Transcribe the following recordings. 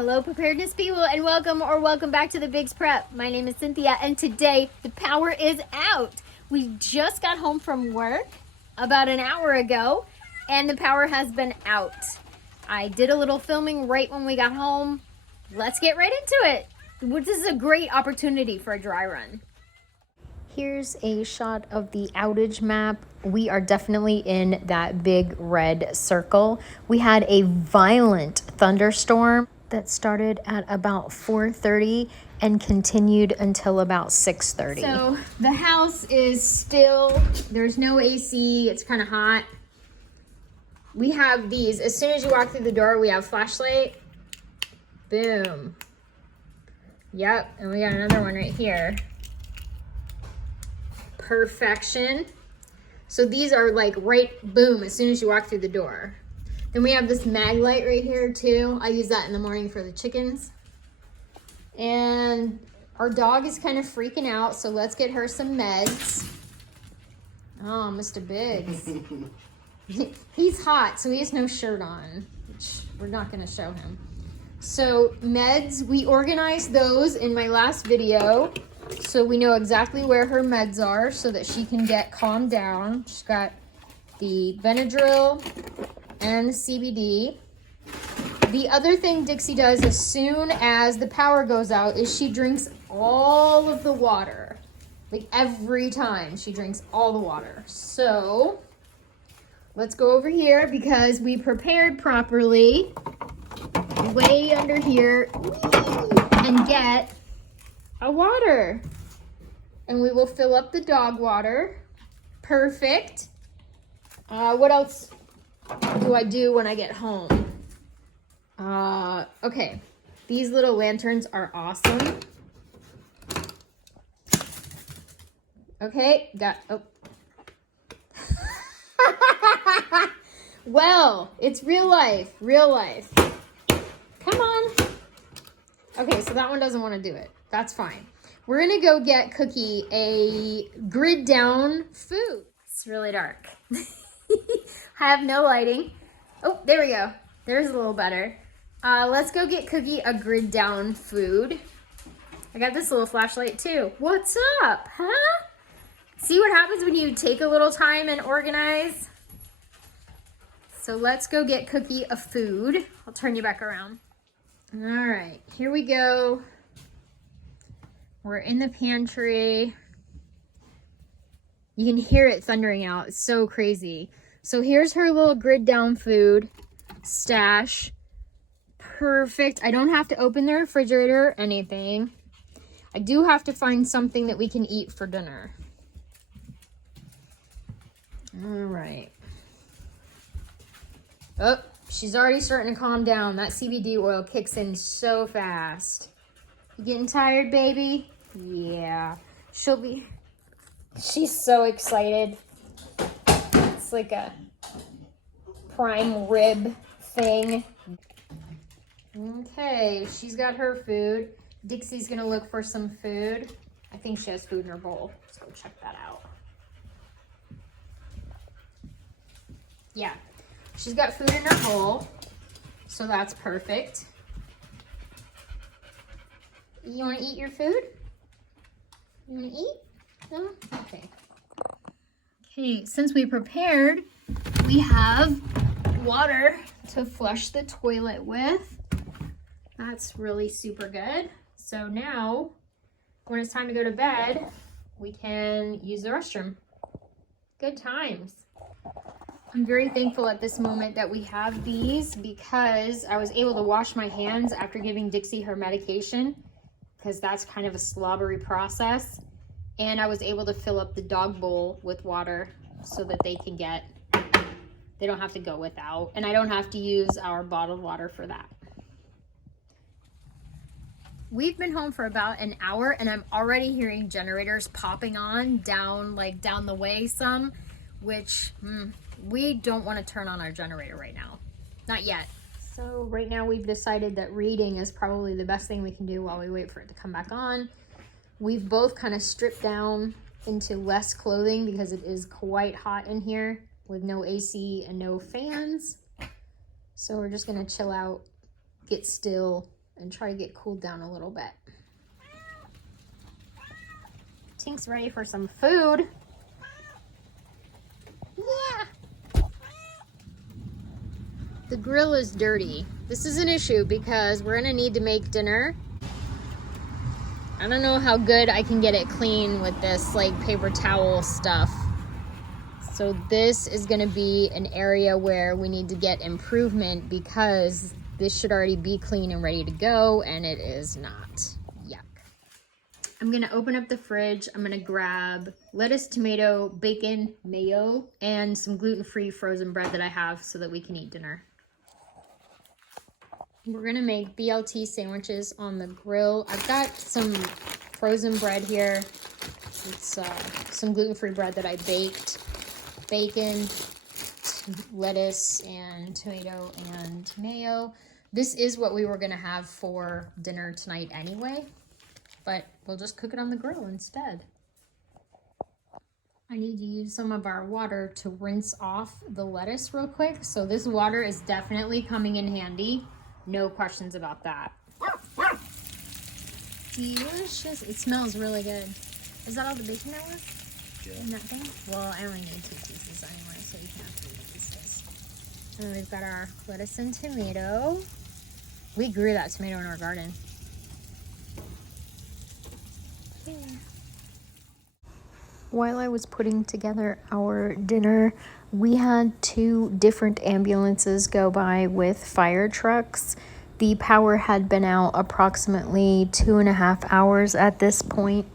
Hello preparedness people, and welcome back to the Big's Prep. My name is Cynthia, and today the power is out. We just got home from work about an hour ago and the power has been out. I did a little filming right when we got home. Let's get right into it. This is a great opportunity for a dry run. Here's a shot of the outage map. We are definitely in that big red circle. We had a violent thunderstorm that started at about 4:30 and continued until about 6:30. So the house is still, there's no AC, it's kind of hot. We have these, as soon as you walk through the door, we have flashlight. Boom. Yep, and we got another one right here. Perfection. So these are like right, boom, as soon as you walk through the door. Then we have this mag light right here too. I use that in the morning for the chickens. And our dog is kind of freaking out, so let's get her some meds. Oh, Mr. Biggs. He's hot, so he has no shirt on, which we're not gonna show him. So meds, we organized those in my last video, so we know exactly where her meds are so that she can get calmed down. She's got the Benadryl and the CBD. The other thing Dixie does as soon as the power goes out is she drinks all of the water. Like every time she drinks all the water. So let's go over here because we prepared properly. Way under here and get a water. And we will fill up the dog water. Perfect. What else do I do when I get home? Okay, these little lanterns are awesome. Okay, oh. Well, it's real life, Come on. Okay, so that one doesn't want to do it. That's fine. We're gonna go get Cookie a grid down food. It's really dark. I have no lighting. Oh, there we go. There's a little better. Let's go get Cookie a grid down food. I got this little flashlight too. What's up, huh? See what happens when you take a little time and organize? So let's go get Cookie a food. I'll turn you back around. All right, here we go. We're in the pantry. You can hear it thundering out. It's so crazy. So here's her little grid down food stash. Perfect. I don't have to open the refrigerator or anything. I do have to find something that we can eat for dinner. All right. Oh, she's already starting to calm down. That CBD oil kicks in so fast. You getting tired, baby? Yeah. She's so excited. It's like a prime rib thing. Okay, she's got her food. Dixie's gonna look for some food. I think she has food in her bowl. Let's go check that out. Yeah, she's got food in her bowl, so that's perfect. You wanna eat your food? You wanna eat? No? Okay. Okay, since we prepared, we have water to flush the toilet with. That's really super good. So now, when it's time to go to bed, we can use the restroom. Good times. I'm very thankful at this moment that we have these because I was able to wash my hands after giving Dixie her medication, because that's kind of a slobbery process. And I was able to fill up the dog bowl with water so that they don't have to go without. And I don't have to use our bottled water for that. We've been home for about an hour and I'm already hearing generators popping on down the way some, which we don't want to turn on our generator right now. Not yet. So right now we've decided that reading is probably the best thing we can do while we wait for it to come back on. We've both kind of stripped down into less clothing because it is quite hot in here with no AC and no fans. So we're just gonna chill out, get still, and try to get cooled down a little bit. Tink's ready for some food. Yeah. The grill is dirty. This is an issue because we're gonna need to make dinner. I don't know how good I can get it clean with this like paper towel stuff. So this is gonna be an area where we need to get improvement because this should already be clean and ready to go, and it is not. Yuck. I'm gonna open up the fridge. I'm gonna grab lettuce, tomato, bacon, mayo, and some gluten-free frozen bread that I have so that we can eat dinner. We're gonna make BLT sandwiches on the grill. I've got some frozen bread here. It's some gluten-free bread that I baked. Bacon, lettuce, and tomato and mayo. This is what we were gonna have for dinner tonight anyway, but we'll just cook it on the grill instead. I need to use some of our water to rinse off the lettuce real quick. So this water is definitely coming in handy. No questions about that. Delicious. It smells really good. Is that all the bacon there was? Yeah. In that thing? Well, I only need 2 pieces anyway, so you can have 3 pieces. And then we've got our lettuce and tomato. We grew that tomato in our garden. Yeah. While I was putting together our dinner, we had 2 different ambulances go by with fire trucks. The power had been out approximately 2.5 hours at this point.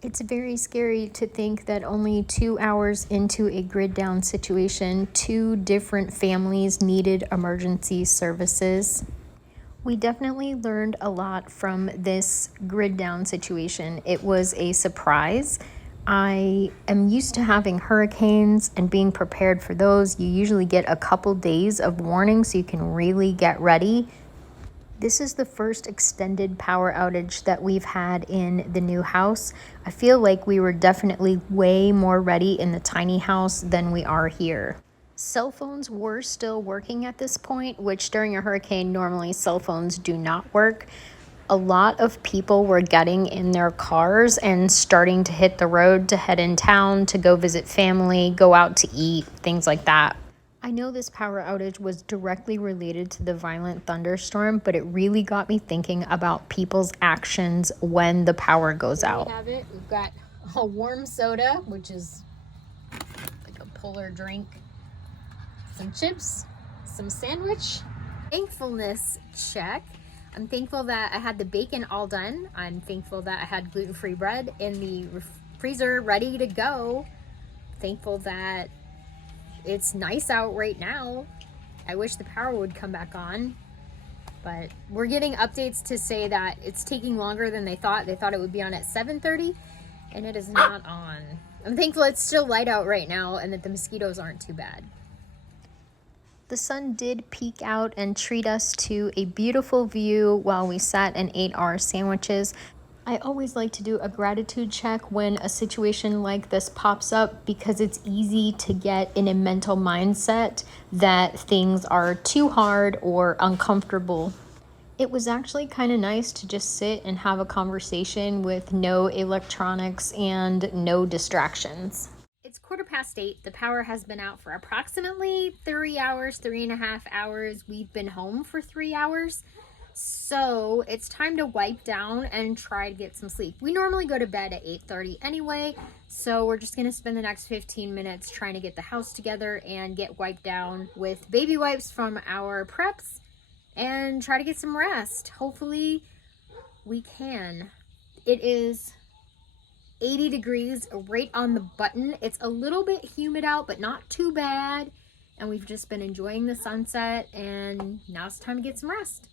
It's very scary to think that only 2 hours into a grid down situation, 2 different families needed emergency services. We definitely learned a lot from this grid down situation. It was a surprise. I am used to having hurricanes and being prepared for those. You usually get a couple days of warning so you can really get ready. This is the first extended power outage that we've had in the new house. I feel like we were definitely way more ready in the tiny house than we are here. Cell phones were still working at this point, which during a hurricane, normally cell phones do not work. A lot of people were getting in their cars and starting to hit the road to head in town, to go visit family, go out to eat, things like that. I know this power outage was directly related to the violent thunderstorm, but it really got me thinking about people's actions when the power goes out. We have it. We've got a warm soda, which is like a polar drink, some chips, some sandwich. Thankfulness check. I'm thankful that I had the bacon all done. I'm thankful that I had gluten-free bread in the freezer ready to go. Thankful that it's nice out right now. I wish the power would come back on, but we're getting updates to say that it's taking longer than they thought. They thought it would be on at 7:30, and it is not on. I'm thankful it's still light out right now and that the mosquitoes aren't too bad. The sun did peek out and treat us to a beautiful view while we sat and ate our sandwiches. I always like to do a gratitude check when a situation like this pops up because it's easy to get in a mental mindset that things are too hard or uncomfortable. It was actually kind of nice to just sit and have a conversation with no electronics and no distractions. It's 8:15. The power has been out for approximately 3 hours, 3.5 hours. We've been home for 3 hours. So it's time to wipe down and try to get some sleep. We normally go to bed at 8:30 anyway, so we're just gonna spend the next 15 minutes trying to get the house together and get wiped down with baby wipes from our preps and try to get some rest. Hopefully we can. It is 80 degrees right on the button. It's a little bit humid out, but not too bad. And we've just been enjoying the sunset, and now it's time to get some rest.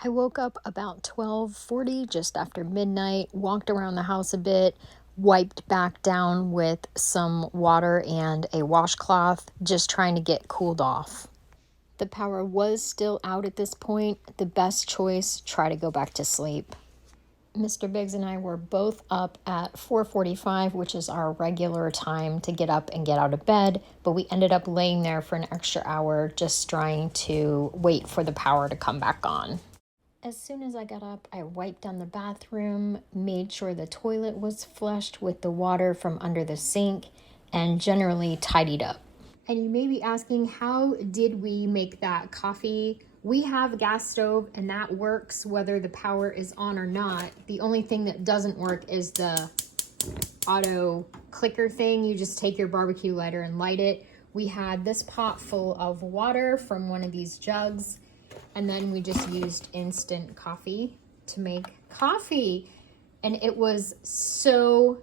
I woke up about 12:40, just after midnight, walked around the house a bit, wiped back down with some water and a washcloth, just trying to get cooled off. The power was still out at this point. The best choice, try to go back to sleep. Mr. Biggs and I were both up at 4:45, which is our regular time to get up and get out of bed, but we ended up laying there for an extra hour just trying to wait for the power to come back on. As soon as I got up, I wiped down the bathroom, made sure the toilet was flushed with the water from under the sink, and generally tidied up. And you may be asking, how did we make that coffee? We have a gas stove and that works whether the power is on or not. The only thing that doesn't work is the auto clicker thing. You just take your barbecue lighter and light it. We had this pot full of water from one of these jugs, and then we just used instant coffee to make coffee. And it was so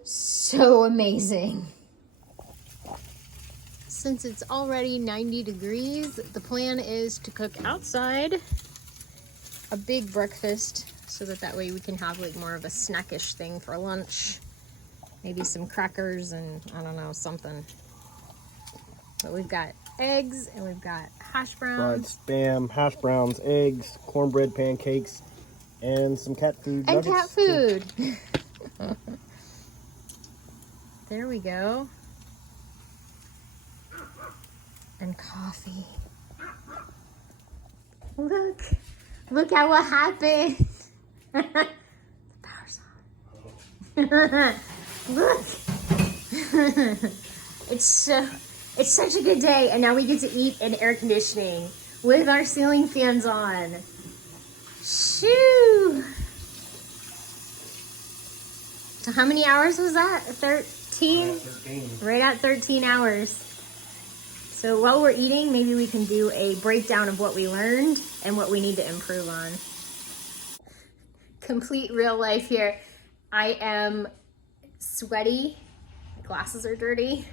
amazing. Since it's already 90 degrees, the plan is to cook outside a big breakfast so that way we can have like more of a snackish thing for lunch. Maybe some crackers and I don't know, something. But we've got eggs and we've got hash browns. Fried spam, hash browns, eggs, cornbread pancakes, and some cat food. And cat food. There we go. And coffee. Look at what happened. The power's on. Look. It's such a good day, and now we get to eat in air conditioning with our ceiling fans on. Shoo. So how many hours was that? 13? 13. Right at 13 hours. So while we're eating, maybe we can do a breakdown of what we learned and what we need to improve on. Complete real life here. I am sweaty. My glasses are dirty.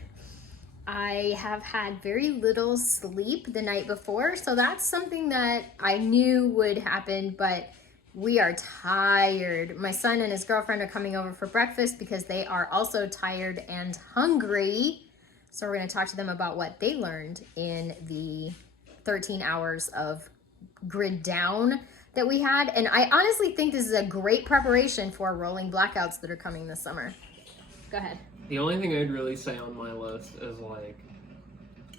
I have had very little sleep the night before, so that's something that I knew would happen, but we are tired. My son and his girlfriend are coming over for breakfast because they are also tired and hungry. So we're going to talk to them about what they learned in the 13 hours of grid down that we had. And I honestly think this is a great preparation for rolling blackouts that are coming this summer. Go ahead. The only thing I'd really say on my list is like,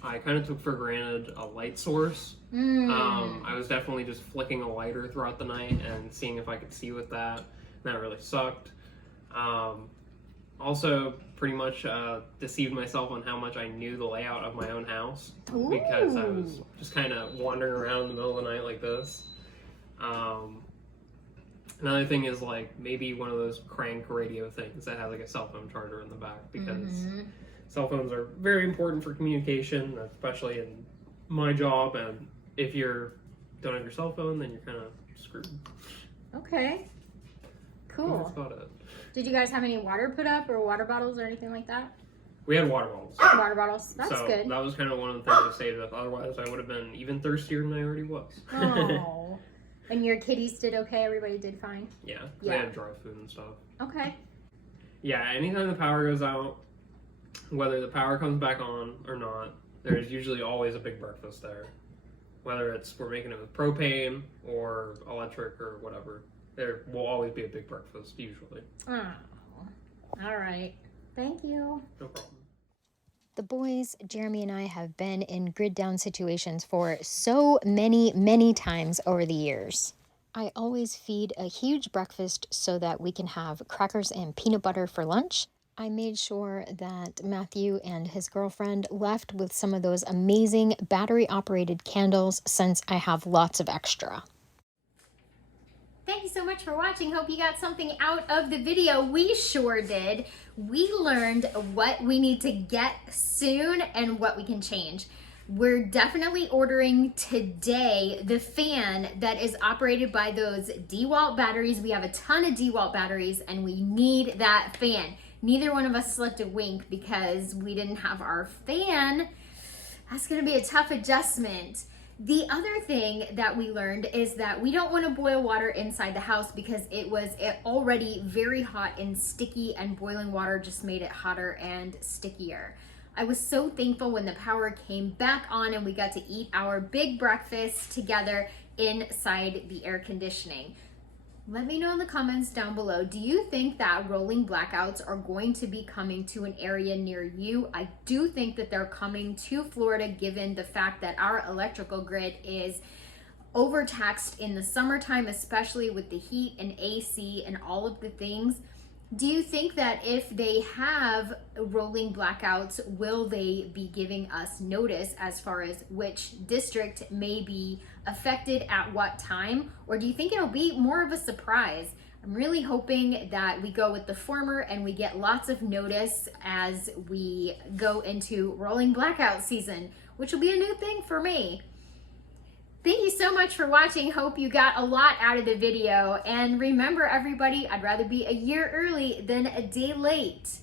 I kind of took for granted a light source. I was definitely just flicking a lighter throughout the night and seeing if I could see with that. That really sucked. Also, pretty much deceived myself on how much I knew the layout of my own house. Ooh. Because I was just kind of wandering around in the middle of the night like this. Another thing is like maybe one of those crank radio things that has like a cell phone charger in the back, because cell phones are very important for communication, especially in my job. And if you don't have your cell phone, then you're kind of screwed. Okay. Cool. That's about it. Did you guys have any water put up or water bottles or anything like that? We had water bottles. Water bottles. That's so good. That was kind of one of the things I saved up. Otherwise, I would have been even thirstier than I already was. Oh. And your kitties did okay? Everybody did fine? Yeah. They had dry food and stuff. Okay. Yeah, anytime the power goes out, whether the power comes back on or not, there's usually always a big breakfast there. Whether it's we're making it with propane or electric or whatever, there will always be a big breakfast, usually. Oh. All right. Thank you. No problem. The boys, Jeremy and I, have been in grid down situations for so many times over the years. I always feed a huge breakfast so that we can have crackers and peanut butter for lunch. I made sure that Matthew and his girlfriend left with some of those amazing battery-operated candles since I have lots of extra. Thank you so much for watching. Hope you got something out of the video. We sure did. We learned what we need to get soon and what we can change. We're definitely ordering today the fan that is operated by those DeWalt batteries. We have a ton of DeWalt batteries and we need that fan. Neither one of us slept a wink because we didn't have our fan. That's gonna be a tough adjustment. The other thing that we learned is that we don't want to boil water inside the house because it was already very hot and sticky, and boiling water just made it hotter and stickier. I was so thankful when the power came back on and we got to eat our big breakfast together inside the air conditioning. Let me know in the comments down below. Do you think that rolling blackouts are going to be coming to an area near you? I do think that they're coming to Florida, given the fact that our electrical grid is overtaxed in the summertime, especially with the heat and AC and all of the things. Do you think that if they have rolling blackouts, will they be giving us notice as far as which district may be affected at what time? Or do you think it'll be more of a surprise? I'm really hoping that we go with the former and we get lots of notice as we go into rolling blackout season, which will be a new thing for me. Thank you so much for watching. Hope you got a lot out of the video. And remember, everybody, I'd rather be a year early than a day late.